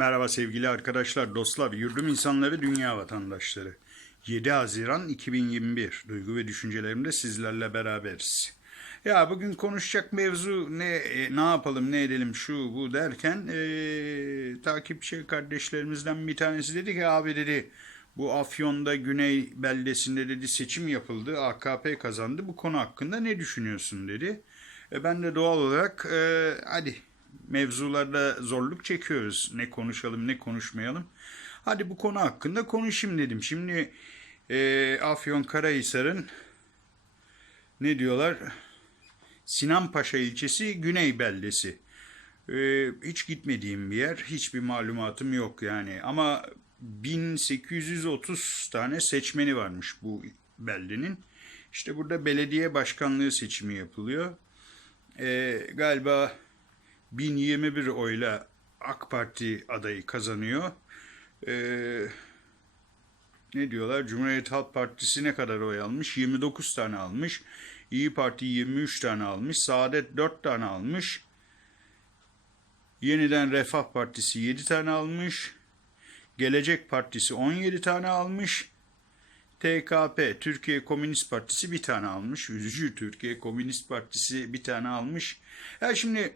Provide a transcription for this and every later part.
Merhaba sevgili arkadaşlar, dostlar, yurdum insanları, dünya vatandaşları. 7 Haziran 2021. Duygu ve düşüncelerimde sizlerle beraberiz. Ya bugün konuşacak mevzu ne e, ne yapalım ne edelim şu bu derken e, takipçi kardeşlerimizden bir tanesi dedi ki abi dedi bu Afyon'da Güney beldesinde dedi seçim yapıldı AKP kazandı bu konu hakkında ne düşünüyorsun dedi. E, ben de doğal olarak e, hadi mevzularda zorluk çekiyoruz. Ne konuşalım ne konuşmayalım. Hadi bu konu hakkında konuşayım dedim. Şimdi e, Afyon Karahisar'ın ne diyorlar? Sinanpaşa ilçesi Güney beldesi. E, hiç gitmediğim bir yer. Hiçbir malumatım yok yani. Ama 1830 tane seçmeni varmış bu beldenin. İşte burada belediye başkanlığı seçimi yapılıyor. E, galiba 1021 oyla AK Parti adayı kazanıyor. Ee, ne diyorlar? Cumhuriyet Halk Partisi ne kadar oy almış? 29 tane almış. İyi Parti 23 tane almış. Saadet 4 tane almış. Yeniden Refah Partisi 7 tane almış. Gelecek Partisi 17 tane almış. TKP, Türkiye Komünist Partisi bir tane almış. Üzücü Türkiye Komünist Partisi bir tane almış. Ya şimdi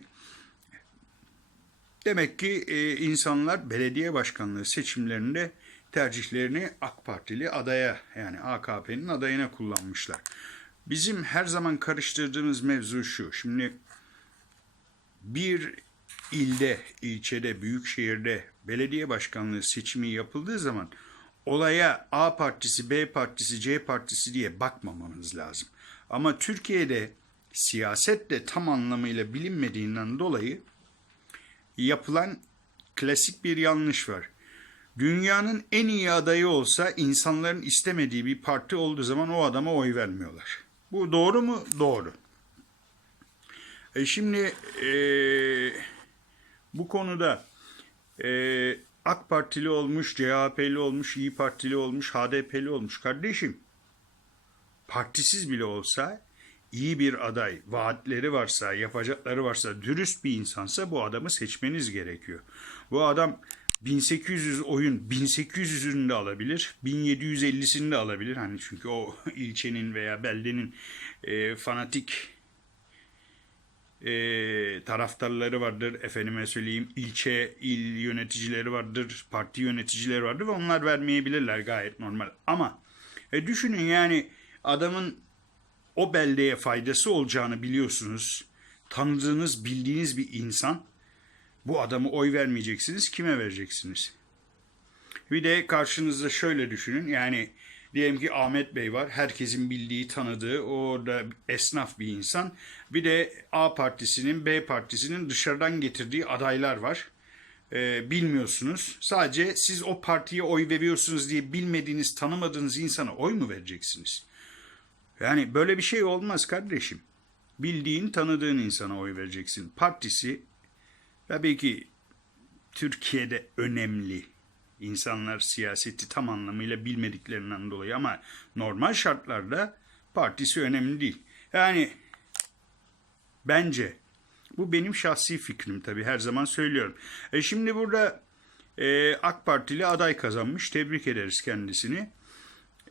Demek ki e, insanlar belediye başkanlığı seçimlerinde tercihlerini AK Partili adaya yani AKP'nin adayına kullanmışlar. Bizim her zaman karıştırdığımız mevzu şu. Şimdi bir ilde, ilçede, büyük şehirde belediye başkanlığı seçimi yapıldığı zaman olaya A partisi, B partisi, C partisi diye bakmamamız lazım. Ama Türkiye'de siyaset de tam anlamıyla bilinmediğinden dolayı yapılan klasik bir yanlış var. Dünyanın en iyi adayı olsa insanların istemediği bir parti olduğu zaman o adama oy vermiyorlar. Bu doğru mu? Doğru. E şimdi e, bu konuda e, AK Partili olmuş, CHP'li olmuş, İyi Partili olmuş, HDP'li olmuş kardeşim. Partisiz bile olsa iyi bir aday, vaatleri varsa, yapacakları varsa, dürüst bir insansa bu adamı seçmeniz gerekiyor. Bu adam 1800 oyun 1800'ünü de alabilir, 1750'sini de alabilir. Hani çünkü o ilçenin veya beldenin e, fanatik e, taraftarları vardır. Efendime söyleyeyim ilçe, il yöneticileri vardır, parti yöneticileri vardır ve onlar vermeyebilirler gayet normal. Ama e, düşünün yani adamın o beldeye faydası olacağını biliyorsunuz. Tanıdığınız, bildiğiniz bir insan. Bu adamı oy vermeyeceksiniz. Kime vereceksiniz? Bir de karşınızda şöyle düşünün. Yani diyelim ki Ahmet Bey var. Herkesin bildiği, tanıdığı, orada esnaf bir insan. Bir de A partisinin, B partisinin dışarıdan getirdiği adaylar var. Ee, bilmiyorsunuz. Sadece siz o partiye oy veriyorsunuz diye bilmediğiniz, tanımadığınız insana oy mu vereceksiniz? Yani böyle bir şey olmaz kardeşim. Bildiğin, tanıdığın insana oy vereceksin. Partisi tabii ki Türkiye'de önemli. İnsanlar siyaseti tam anlamıyla bilmediklerinden dolayı ama normal şartlarda partisi önemli değil. Yani bence bu benim şahsi fikrim tabii her zaman söylüyorum. E şimdi burada e, AK Partili aday kazanmış. Tebrik ederiz kendisini.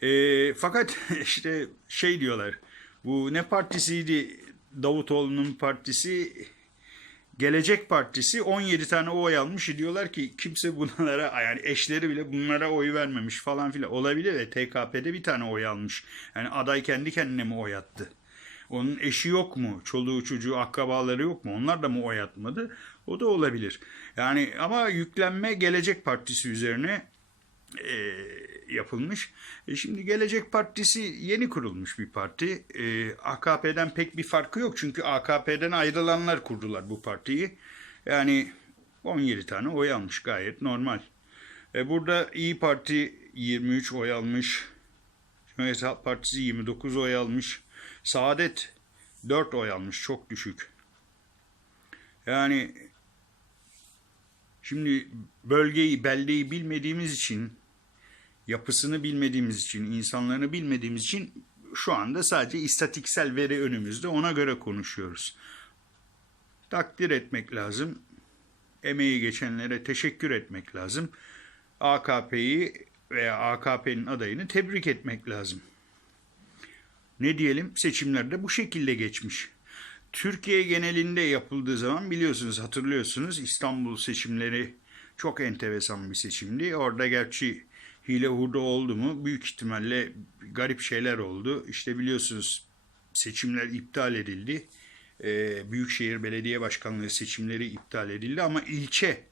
E, fakat işte şey diyorlar. Bu ne partisiydi? Davutoğlu'nun partisi Gelecek Partisi 17 tane oy almış. Diyorlar ki kimse bunlara yani eşleri bile bunlara oy vermemiş falan filan. Olabilir ve TKP'de bir tane oy almış. Yani aday kendi kendine mi oy attı? Onun eşi yok mu? Çoluğu çocuğu akrabaları yok mu? Onlar da mı oy atmadı? O da olabilir. Yani ama yüklenme Gelecek Partisi üzerine e, yapılmış. E, şimdi Gelecek Partisi yeni kurulmuş bir parti. E, AKP'den pek bir farkı yok. Çünkü AKP'den ayrılanlar kurdular bu partiyi. Yani 17 tane oy almış gayet normal. E, burada İyi Parti 23 oy almış. Cumhuriyet Halk Partisi 29 oy almış. Saadet 4 oy almış. Çok düşük. Yani Şimdi bölgeyi, beldeyi bilmediğimiz için, yapısını bilmediğimiz için, insanlarını bilmediğimiz için şu anda sadece istatiksel veri önümüzde ona göre konuşuyoruz. Takdir etmek lazım. emeği geçenlere teşekkür etmek lazım. AKP'yi veya AKP'nin adayını tebrik etmek lazım. Ne diyelim seçimlerde bu şekilde geçmiş. Türkiye genelinde yapıldığı zaman biliyorsunuz hatırlıyorsunuz İstanbul seçimleri çok enteresan bir seçimdi. Orada gerçi hile hurda oldu mu büyük ihtimalle garip şeyler oldu. İşte biliyorsunuz seçimler iptal edildi. Ee, Büyükşehir Belediye Başkanlığı seçimleri iptal edildi ama ilçe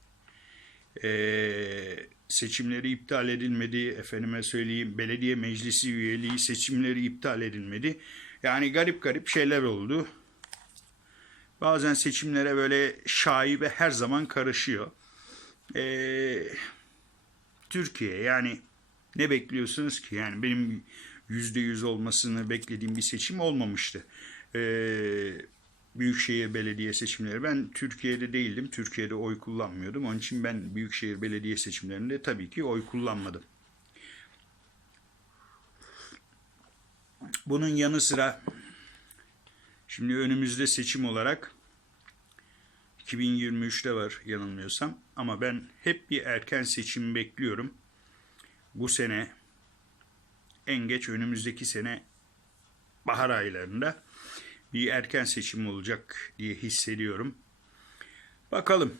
ee, seçimleri iptal edilmedi. Efendime söyleyeyim belediye meclisi üyeliği seçimleri iptal edilmedi. Yani garip garip şeyler oldu. Bazen seçimlere böyle şaibe her zaman karışıyor. Ee, Türkiye yani ne bekliyorsunuz ki? Yani benim yüzde yüz olmasını beklediğim bir seçim olmamıştı. Ee, Büyükşehir Belediye seçimleri. Ben Türkiye'de değildim. Türkiye'de oy kullanmıyordum. Onun için ben Büyükşehir Belediye seçimlerinde tabii ki oy kullanmadım. Bunun yanı sıra şimdi önümüzde seçim olarak 2023'te var yanılmıyorsam ama ben hep bir erken seçim bekliyorum. Bu sene en geç önümüzdeki sene bahar aylarında bir erken seçim olacak diye hissediyorum. Bakalım.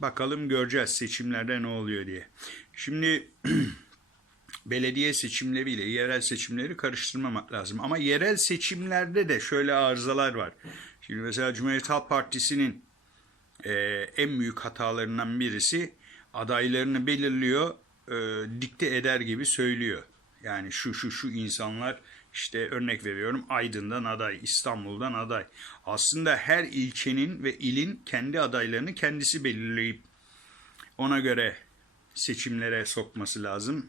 Bakalım göreceğiz seçimlerde ne oluyor diye. Şimdi belediye seçimleriyle yerel seçimleri karıştırmamak lazım. Ama yerel seçimlerde de şöyle arızalar var. Şimdi mesela Cumhuriyet Halk Partisi'nin e, en büyük hatalarından birisi adaylarını belirliyor, e, dikte eder gibi söylüyor. Yani şu şu şu insanlar işte örnek veriyorum Aydın'dan aday, İstanbul'dan aday. Aslında her ilçenin ve ilin kendi adaylarını kendisi belirleyip ona göre seçimlere sokması lazım.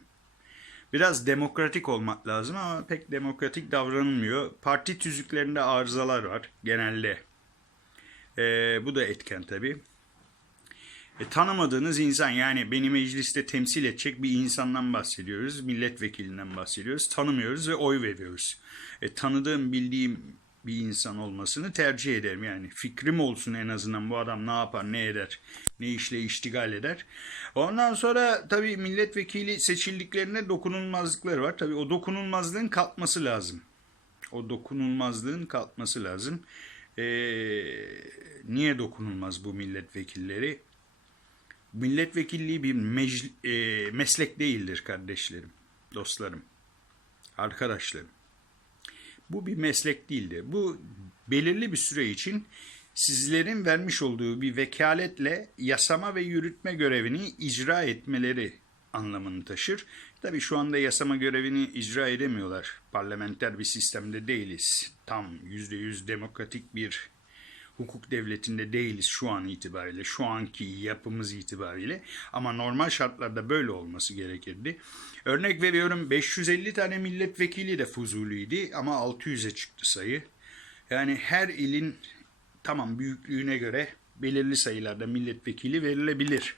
Biraz demokratik olmak lazım ama pek demokratik davranılmıyor. Parti tüzüklerinde arızalar var genelde. Ee, bu da etken tabii. E, tanımadığınız insan yani beni mecliste temsil edecek bir insandan bahsediyoruz. Milletvekilinden bahsediyoruz. Tanımıyoruz ve oy veriyoruz. E, tanıdığım, bildiğim bir insan olmasını tercih ederim. Yani fikrim olsun en azından bu adam ne yapar, ne eder, ne işle iştigal eder. Ondan sonra tabii milletvekili seçildiklerine dokunulmazlıkları var. Tabii o dokunulmazlığın kalkması lazım. O dokunulmazlığın kalkması lazım. E, niye dokunulmaz bu milletvekilleri? Milletvekilliği bir mecl- e, meslek değildir kardeşlerim, dostlarım, arkadaşlarım. Bu bir meslek değildir. Bu belirli bir süre için sizlerin vermiş olduğu bir vekaletle yasama ve yürütme görevini icra etmeleri anlamını taşır. Tabii şu anda yasama görevini icra edemiyorlar. Parlamenter bir sistemde değiliz. Tam %100 demokratik bir hukuk devletinde değiliz şu an itibariyle, şu anki yapımız itibariyle. Ama normal şartlarda böyle olması gerekirdi. Örnek veriyorum 550 tane milletvekili de fuzuliydi ama 600'e çıktı sayı. Yani her ilin tamam büyüklüğüne göre belirli sayılarda milletvekili verilebilir.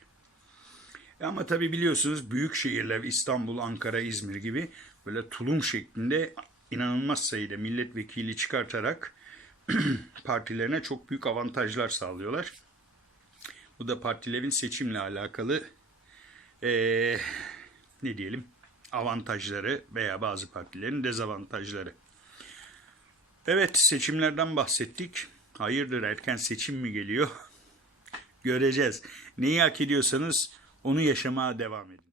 Ama tabii biliyorsunuz büyük şehirler İstanbul, Ankara, İzmir gibi böyle tulum şeklinde inanılmaz sayıda milletvekili çıkartarak partilerine çok büyük avantajlar sağlıyorlar. Bu da partilerin seçimle alakalı ee, ne diyelim avantajları veya bazı partilerin dezavantajları. Evet seçimlerden bahsettik. Hayırdır erken seçim mi geliyor? Göreceğiz. Neyi hak ediyorsanız onu yaşamaya devam edin.